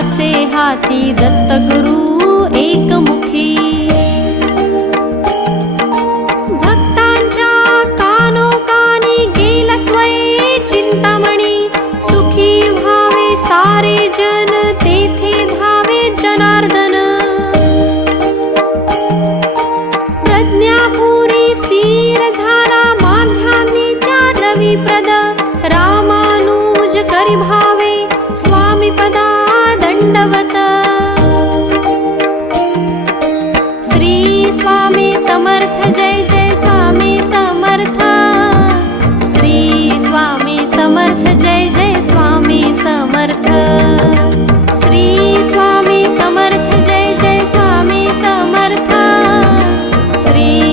त्याचे हाती दत्तगुरु एकमुखी। भक्तांच्या कानोकानी गेला स्वये चिंतामणी, सुखी व्हावे सारे जन तेथे धावे जनार्दन। प्रज्ञापुरी स्थिर झाला माध्यान्नीच्या रविप्रद, रामानुज करी भावे स्वामीपदा दंडवत। श्री स्वामी